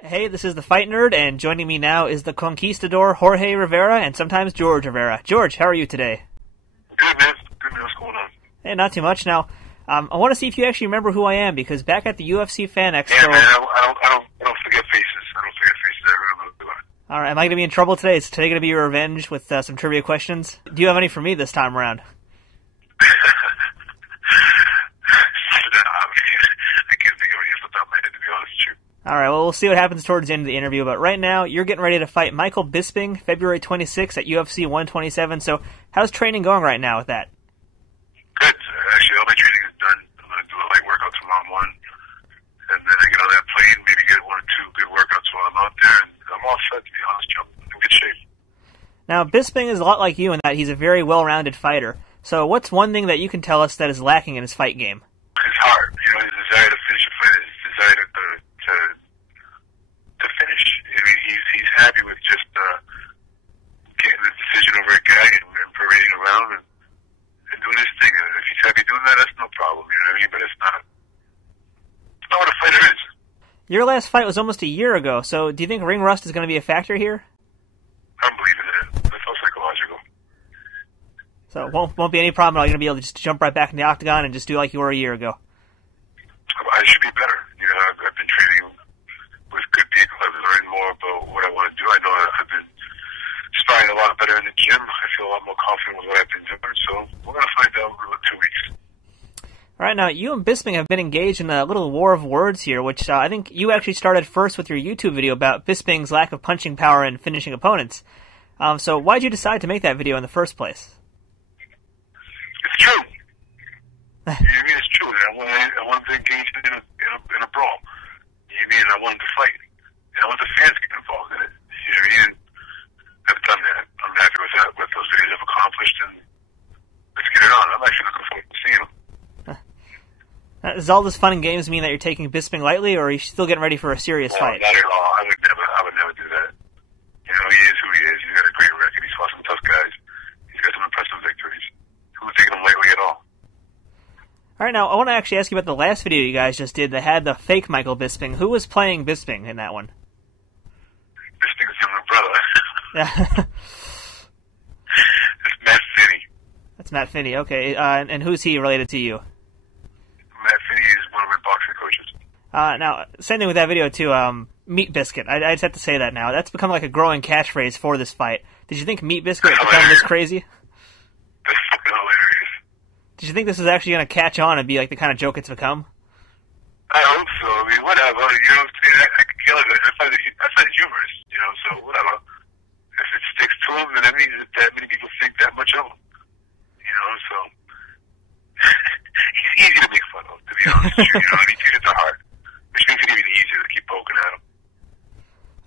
Hey, this is the Fight Nerd, and joining me now is the Conquistador, Jorge Rivera, and sometimes George Rivera. George, how are you today? Good, man. Good, man. What's going on? Hey, not too much. Now, I want to see if you actually remember who I am, because back at the UFC Fan Expo... Yeah, man, I don't forget faces. I don't forget faces. I really don't do it. All right, am I going to be in trouble today? Is today going to be your revenge with some trivia questions? Do you have any for me this time around? I can't think of it off the top of my head, to be honest with you. All right, well, we'll see what happens towards the end of the interview, but right now, you're getting ready to fight Michael Bisping February 26th at UFC 127, so how's training going right now with that? Good. Actually, all my training is done. I'm going to do a light workout tomorrow morning, and then I get on that plane, maybe get one or two good workouts while I'm out there, and I'm all set, to be honest, Joe. I'm in good shape. Now, Bisping is a lot like you in that he's a very well-rounded fighter, so what's one thing that you can tell us that is lacking in his fight game? His heart. You know, his desire to finish a fight, his desire to finish. I mean, he's happy with just getting the decision over a guy and parading around and doing his thing. And if he's happy doing that, that's no problem. You know what I mean? But it's not what a fighter is. Your last fight was almost a year ago, so do you think ring rust is going to be a factor here? I'm believing in it. That's all psychological. So it won't be any problem at all. You're going to be able to just jump right back in the octagon and just do like you were a year ago. I should be better. You know, I've been training with good people. I've been learning more about what I want to do. I know I've been sparring a lot better in the gym. I feel a lot more confident with what I've been doing. So we're going to find out in about 2 weeks. All right, now you and Bisping have been engaged in a little war of words here, which I think you actually started first with your YouTube video about Bisping's lack of punching power and finishing opponents. So why did you decide to make that video in the first place? It's true. I mean, it's true. I wanted to engage in a brawl. You mean I wanted to fight. And I want the fans to get involved in it. You know what I mean? I've done that. I'm happy with that, what those videos have accomplished, and let's get it on. I'm actually looking forward to seeing them. Does all this fun and games mean that you're taking Bisping lightly, or are you still getting ready for a serious fight? Not at all. I would never do that. You know, he is who he is. He's got a great record. He's fought some tough guys. He's got some impressive victories. I'm not taking him lightly at all. All right, now I want to actually ask you about the last video you guys just did that had the fake Michael Bisping. Who was playing Bisping in that one? Bisping is my brother. Yeah. It's Matt Finney. That's Matt Finney, okay. And who's he related to you? Matt Finney is one of my boxing coaches. Now, same thing with that video, too. Meat Biscuit. I just have to say that now. That's become like a growing catchphrase for this fight. Did you think Meat Biscuit would become this crazy? That's fucking hilarious. Did you think this was actually going to catch on and be like the kind of joke it's become? I hope so. I mean, whatever. You know, I could kill it. I find it humorous, you know, so whatever. If it sticks to him, then that means that many people think that much of him. You know, so he's easy to make fun of, to be honest with you. You know, and he takes it to heart, which makes it even easier to keep poking at him.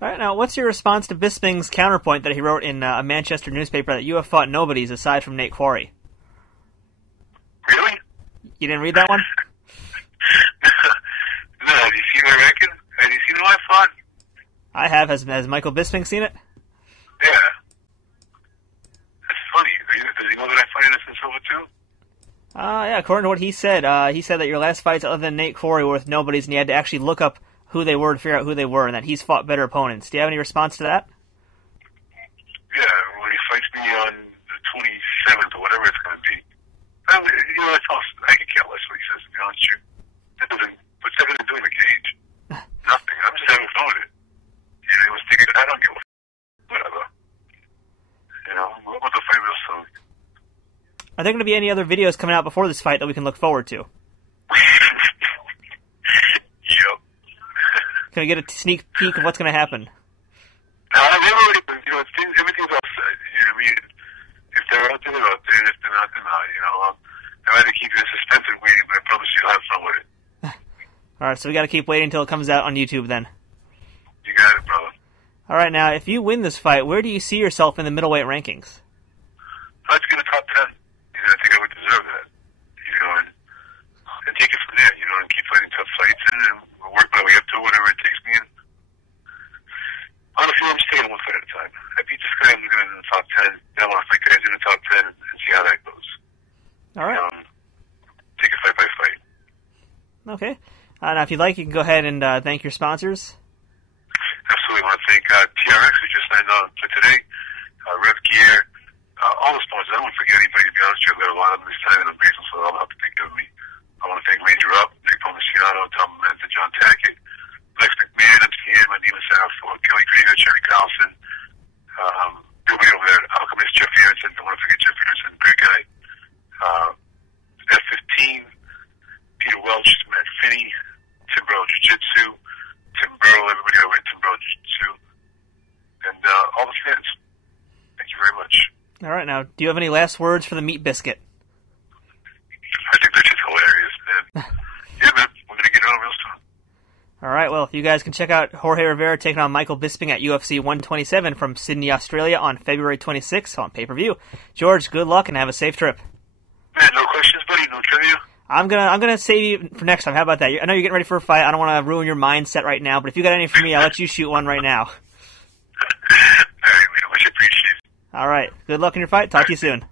All right, now, what's your response to Bisping's counterpoint that he wrote in a Manchester newspaper that you have fought nobodies aside from Nate Quarry? Really? You didn't read that one? No, have you seen my record? Have you seen who I fought? I have. Has Michael Bisping seen it? Yeah. That's funny. Does he know that I fight Anderson Silva too? Yeah, according to what he said that your last fights other than Nate Quarry were with nobodies, and you had to actually look up who they were to figure out who they were, and that he's fought better opponents. Do you have any response to that? Yeah, when he fights me on the 27th or whatever it's going to be. You know, that's all, I can care less what he says, to be honest with you. What's that going to do in the cage? Nothing. I'm just having fun with it. You know, he was thinking, I don't give a whatever. You know, we'll go to fight real soon. Are there going to be any other videos coming out before this fight that we can look forward to? Yep. Can we get a sneak peek of what's going to happen? They've already been, you know, everything's all set. You know what I mean? If they're out there, they're out there. If they're not, they're not. You know, I'd rather keep it in suspense and waiting, but I promise you'll have fun with it. All right, so we got to keep waiting until it comes out on YouTube then. You got it, brother. All right, now, if you win this fight, where do you see yourself in the middleweight rankings? I'd get a top 10. You know, I think I would deserve that. You know, and take it from there, you know, and keep fighting tough fights and work my way up to whatever it takes me. And honestly, I'm just taking one fight at a time. I beat this guy, I'm looking in the top 10. Then I want to fight guys in the top 10 and see how that goes. All right. Take it fight by fight. Okay. Now, if you'd like, you can go ahead and thank your sponsors. thank TRX, who just signed on for today, Rev Gear, all the sponsors. I don't want to forget anybody, to be honest with you. I've got a lot of them this time, and I'm grateful for all the help that they give me. I want to thank Ranger Up, Nick Pomiciano, Tom Menta, John Tackett, Lex McMahon, MCM, Anila Southford, Kelly Krieger, Cherry Carlson, everybody over there, Alchemist, Jeff Harrison. Don't want to forget Jeff Harrison, great guy. F15, Peter Welch, Matt Finney, Tim Burrow Jiu-Jitsu, Tim Burrow, everybody over at Tim Burrow Jiu-Jitsu, and all the fans. Thank you very much. All right, now, do you have any last words for the meat biscuit? I think that's just hilarious, man. Yeah, man, we're going to get it on real soon. All right, well, you guys can check out Jorge Rivera taking on Michael Bisping at UFC 127 from Sydney, Australia on February 26th on pay-per-view. George, good luck and have a safe trip. Man, no questions, buddy? No trivia? I'm gonna save you for next time. How about that? I know you're getting ready for a fight. I don't want to ruin your mindset right now, but if you got any for me, I'll let you shoot one right now. All right, man, much appreciated. All right, good luck in your fight. Talk to you soon.